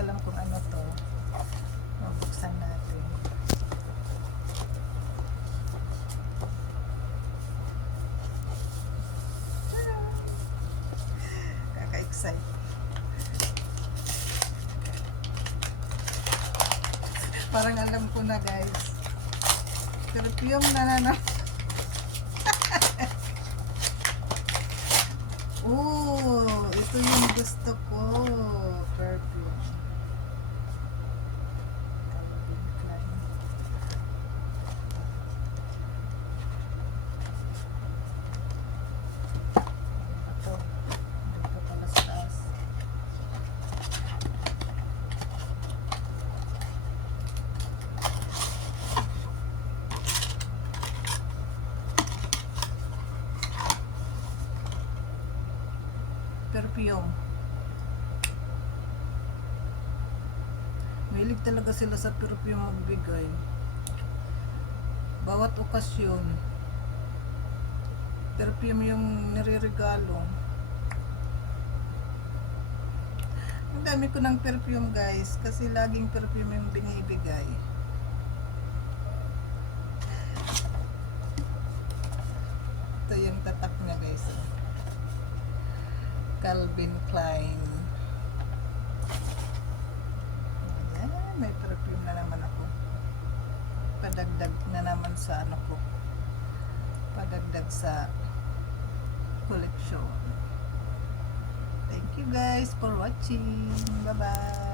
alam kung ano to. Mabuksan natin. Kaka-excite. Parang alam ko na, guys. Perfume na. Ito yung gusto ko. Perfume. Calvin Klein. Ito. Dito pala sa taas. Perfume. Mahilig talaga sila sa perfume magbigay. Bawat okasyon, perfume yung nireregalo. Ang dami ko ng perfume, guys, kasi laging perfume yung binibigay. Ito yung tatak niya, guys. Calvin Klein. Ayan, may perfume na naman ako. Padagdag na naman sa ano ko. Padagdag sa collection. Thank you guys for watching. Bye bye.